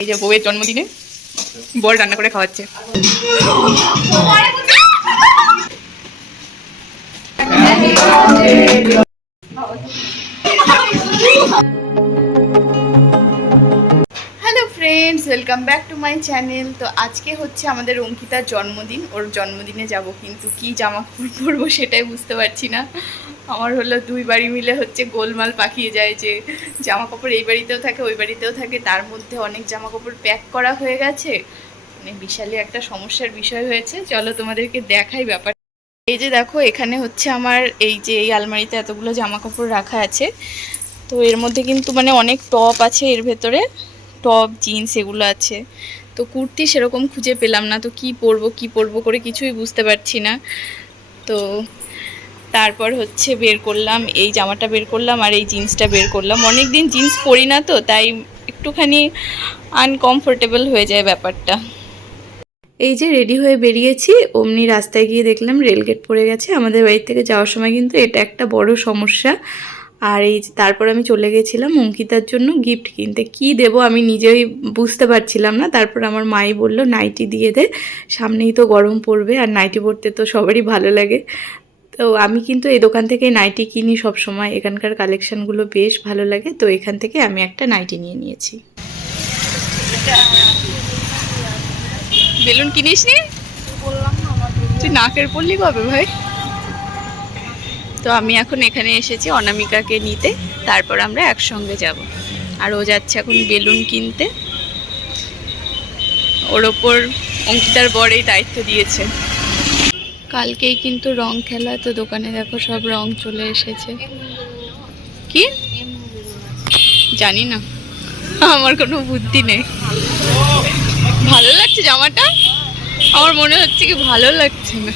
এই যে বউয়ের জন্মদিনে বর রান্না করে খাওয়াচ্ছে। Hello friends welcome back to my channel তো আজকে হচ্ছে আমাদের অঙ্কিতার জন্মদিন। ওর জন্মদিনে যাব কিন্তু কি জামা কাপড় পরবো সেটাই বুঝতে পারছি না। আমার হলো দুই বাড়ি মিলে হচ্ছে গোলমাল পাকিয়ে যায় যে জামা কাপড় এই বাড়িতেও থাকে, ওই বাড়িতেও থাকে। তার মধ্যে অনেক জামা কাপড় প্যাক করা হয়ে গেছে। মানে বিশালই একটা সমস্যার বিষয় হয়েছে। চলো তোমাদেরকে দেখাই ব্যাপার। এই যে দেখো, এখানে হচ্ছে আমার এই যে এই আলমারিতে এতগুলো জামা কাপড় রাখা আছে। তো এর মধ্যে কিন্তু মানে অনেক টপ আছে এর ভেতরে। টপ জিন্স এগুলো আছে। তো কুর্তি সেরকম খুঁজে পেলাম না। তো কি পরবো কি পরবো করে কিছুই বুঝতে পারছি না। তো তারপর হচ্ছে বের করলাম, এই জামাটা বের করলাম আর এই জিন্সটা বের করলাম। অনেক দিন জিন্স পরি না তো, তাই একটুখানি আনকমফোর্টেবল হয়ে যায় ব্যাপারটা। এই যে রেডি হয়ে বেরিয়েছি, অমনি রাস্তায় গিয়ে দেখলাম রেলগেট পড়ে গেছে। আমাদের বাড়ি থেকে যাওয়ার সময় কিন্তু এটা একটা বড় সমস্যা। আর এই তারপর আমি চলে গেছিলাম অঙ্কিতার জন্য গিফট কিনতে। কি দেব আমি নিজেই বুঝতে পারছিলাম না। তারপর আমার মাই বলল, নাইটি দিয়ে দে, সামনেই তো গরম পড়বে আর নাইটি পরতে তো সবারই ভালো লাগে। তো আমি কিন্তু এই দোকান থেকে নাইটি কিনি সব সময় এখানকার কালেকশনগুলো বেশ ভালো লাগে। তো এখান থেকে আমি একটা নাইটি নিয়ে নিয়েছি। বেলুন কিনিস নি তুই নাকের পড়লি কবে ভাই? তো আমি এখন এখানে এসেছি অনামিকাকে নিতে। তারপর আমরা একসঙ্গে যাব। আর ও যাচ্ছে এখন বেলুন কিনতে। ওর ওপর অঙ্কিতার বড়ই দায়িত্ব দিয়েছে। কালকেই কিন্তু রং খেলা, তো দোকানে দেখো সব রং চলে এসেছে। কি? জানি না। আমার কোনো বুদ্ধি নেই। ভালো লাগছে জামাটা? আমার মনে হচ্ছে কি ভালো লাগছে না।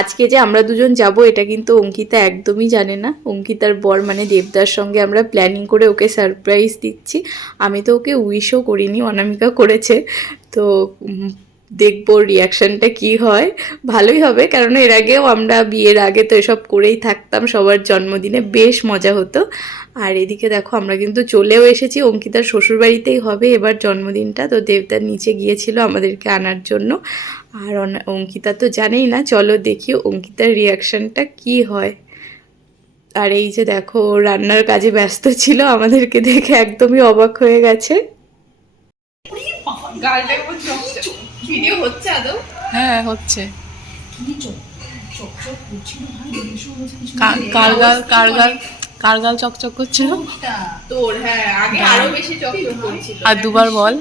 আজকে যে আমরা দুজন যাব, এটা কিন্তু অঙ্কিতা একদমই জানে না। অঙ্কিতার বর মানে দেবদার সঙ্গে আমরা প্ল্যানিং করে ওকে সারপ্রাইজ দিচ্ছি। আমি তো ওকে উইশও করিনি, অনামিকা করেছে। তো দেখব রিয়াকশানটা কি হয়। ভালোই হবে, কারণ এর আগেও আমরা বিয়ের আগে তো এসব করেই থাকতাম, সবার জন্মদিনে বেশ মজা হতো। আর এদিকে দেখো, আমরা কিন্তু চলেও এসেছি, অঙ্কিতার শ্বশুরবাড়িতেই হবে এবার জন্মদিনটা, তো দেবদার নিচে গিয়েছিল আমাদেরকে আনার জন্য। আর অঙ্কিতা তো জানেই না, চলো দেখি অঙ্কিতার রিয়াকশনটা কি হয়। আর এই যে দেখো রান্নার কাজে ব্যস্ত ছিল, আমাদেরকে দেখে একদমই অবাক হয়ে গেছে। ভিডিও হচ্ছে আদৌ? হ্যাঁ হচ্ছে। কারগাল কারগাল কারগাল চকচক করছিল। তোর হ্যাঁ আগে আরও বেশি চকচক করছিল। আর দুবার বল।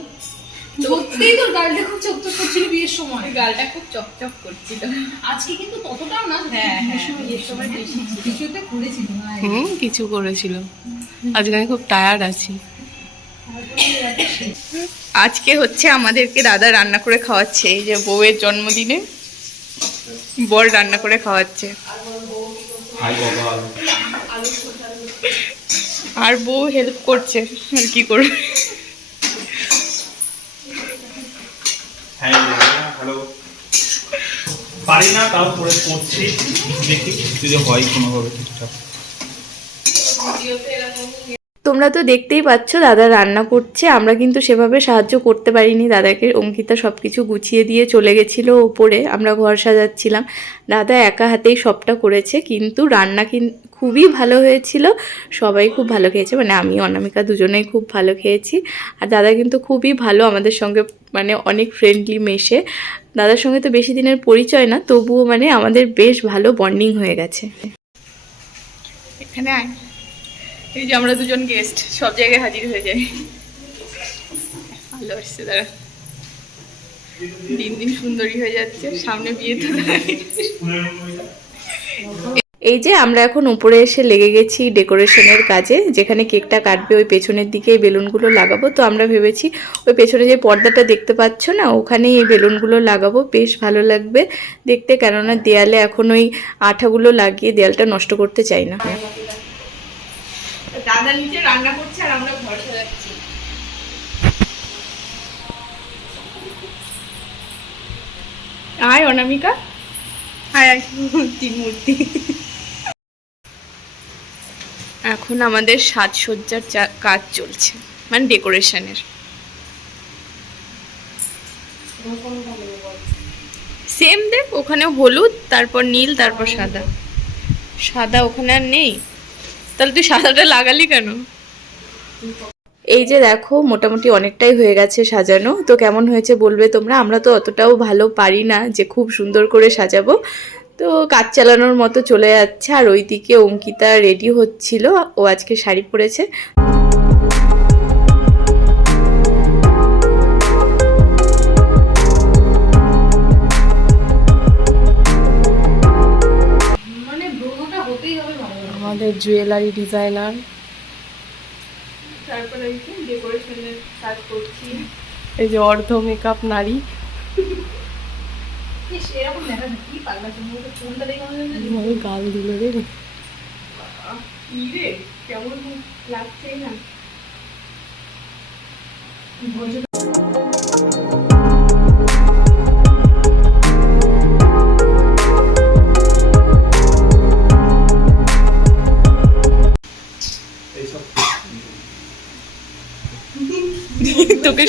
সত্যিই তোর গালটা খুব চকচক করছিল বিয়ের সময়। গালটা খুব চকচক করছিল। আজকে কিন্তু ততটাও না হ্যাঁ, বিয়ের হ্যাঁ, সময় বিয়ের সময় বেশি ছিল। কিছুতে করেছিল হ্যাঁ। হুম কিছু করেছিল। আজকে আমি খুব টায়ার্ড আছি। আজকে হচ্ছে আমাদেরকে দাদা রান্না করে খাওয়াচ্ছে এই যে বউয়ের জন্মদিনে। বর রান্না করে খাওয়াচ্ছে। আর বউ হেল্প করছে আর কি করবে? হ্যাঁ হ্যালো। পারি না তাও করে করছি। দেখি যদি হয় কোনোভাবে ঠিকঠাক। তোমরা তো দেখতেই পাচ্ছ দাদা রান্না করছে। আমরা কিন্তু সেভাবে সাহায্য করতে পারিনি। দাদাকে অঙ্কিতা সব কিছু গুছিয়ে দিয়ে চলে গেছিল ওপরে আমরা ঘর সাজাচ্ছিলাম। দাদা একা হাতেই সবটা করেছে, কিন্তু রান্না খুবই ভালো হয়েছিল। সবাই খুব ভালো খেয়েছে। মানে আমি, অনামিকা দুজনেই খুব ভালো খেয়েছি। আর দাদা কিন্তু খুবই ভালো আমাদের সঙ্গে মানে অনেক ফ্রেন্ডলি মেশে। দাদার সঙ্গে তো বেশি দিনের পরিচয় না, তবুও মানে আমাদের বেশ ভালো বন্ডিং হয়ে গেছে। এখানে এই যে আমরা দুজন গেস্ট সব জায়গায় হাজির হয়ে যাই। ভালো আসছে দাঁড়া। দিন দিন সুন্দরী হয়ে যাচ্ছে, সামনে বিয়ে তো এই যে আমরা এখন উপরে এসে লেগে গেছি ডেকোরেশনের কাজে, যেখানে কেকটা কাটবে ওই পেছনের দিকে এই বেলুনগুলো লাগাবো। তো আমরা ভেবেছি ওই পেছনে যে পর্দাটা দেখতে পাচ্ছ না, ওখানেই এই বেলুনগুলো লাগাবো। বেশ ভালো লাগবে দেখতে, কেননা দেয়ালে এখন ওই আঠাগুলো লাগিয়ে দেয়ালটা নষ্ট করতে চাই না। দাদা নিচে রান্না করছে আর আমরা ঘর সাজাচ্ছি। আয় অনামিকা। আয় মূর্তি মূর্তি। এখন আমাদের সাজসজ্জার কাজ চলছে মানে ডেকোরেশনের। সেম দেখ ওখানে হলুদ তারপর নীল তারপর সাদা। সাদা ওখানে আর নেই। তাহলে তুই সাদাটা লাগালি কেন? এই যে দেখো, মোটামুটি অনেকটাই হয়ে গেছে সাজানো। তো কেমন হয়েছে বলবে তোমরা? আমরা তো অতটাও ভালো পারি না যে খুব সুন্দর করে সাজাবো। তো কাজ চালানোর মতো চলে যাচ্ছে। আর ওইদিকে অঙ্কিতা রেডি হচ্ছিল। ও আজকে শাড়ি পরেছে। জুয়েলারি ডিজাইনার তারপরে ডেকোরেশনের কাজ করছি? এই যে অর্ধ মেকআপ নারী। গাল দিল রে। রে কেমন লাগছে না?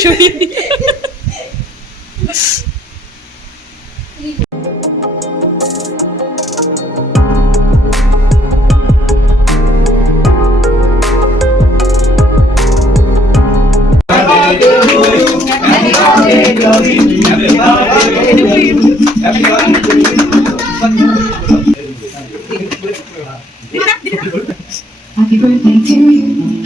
조이. Happy birthday to you.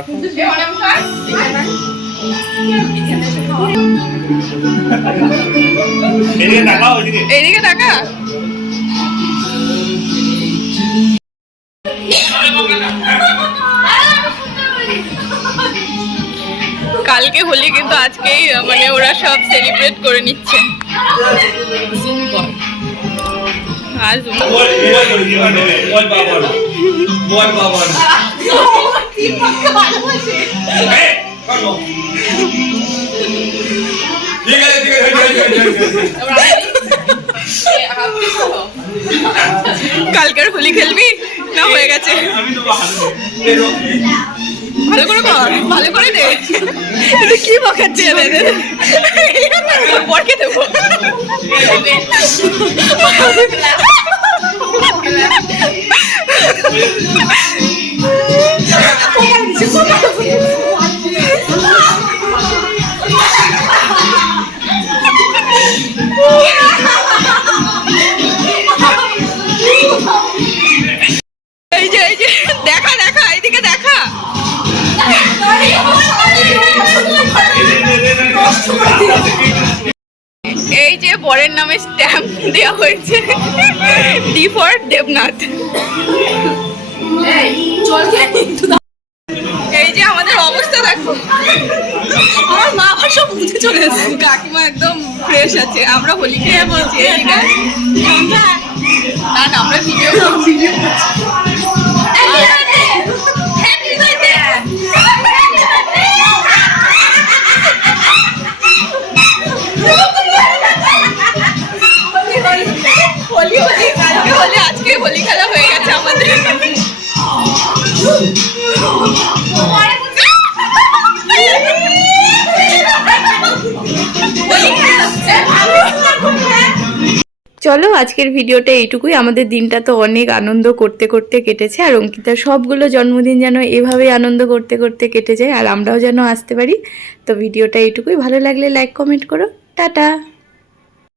কাকু এদিকে এইদিকে টাকা কালকে হোলি কিন্তু আজকেই মানে ওরা সব সেলিব্রেট করে নিচ্ছে। জুম আছে কালকের হোলি খেলবি? না, হয়ে গেছে। ভালো ভালো করে কর ভালো করে দে। এটা কি বকাচ্ছে এদের? পরকে দেবো। বরের নামে স্ট্যাম্প দেওয়া হয়েছে। ডি ফর দেবনাথ এই যে আমাদের অবস্থা দেখো। আমার মা আবার সব মুছে চলে এসেছে। কাকিমা একদম ফ্রেশ আছে। আমরা হোলি খেয়ে বলছি না না আমরা ভিডিও ভিডিও চলো, আজকের ভিডিওটা এইটুকুই। আমাদের দিনটা তো অনেক আনন্দ করতে করতে কেটেছে, আর অঙ্কিতার সবগুলো জন্মদিন যেন এভাবেই আনন্দ করতে করতে কেটে যায়, আর আমরাও যেন আসতে পারি। তো ভিডিওটা এইটুকুই। ভালো লাগলে লাইক কমেন্ট করো। টাটা!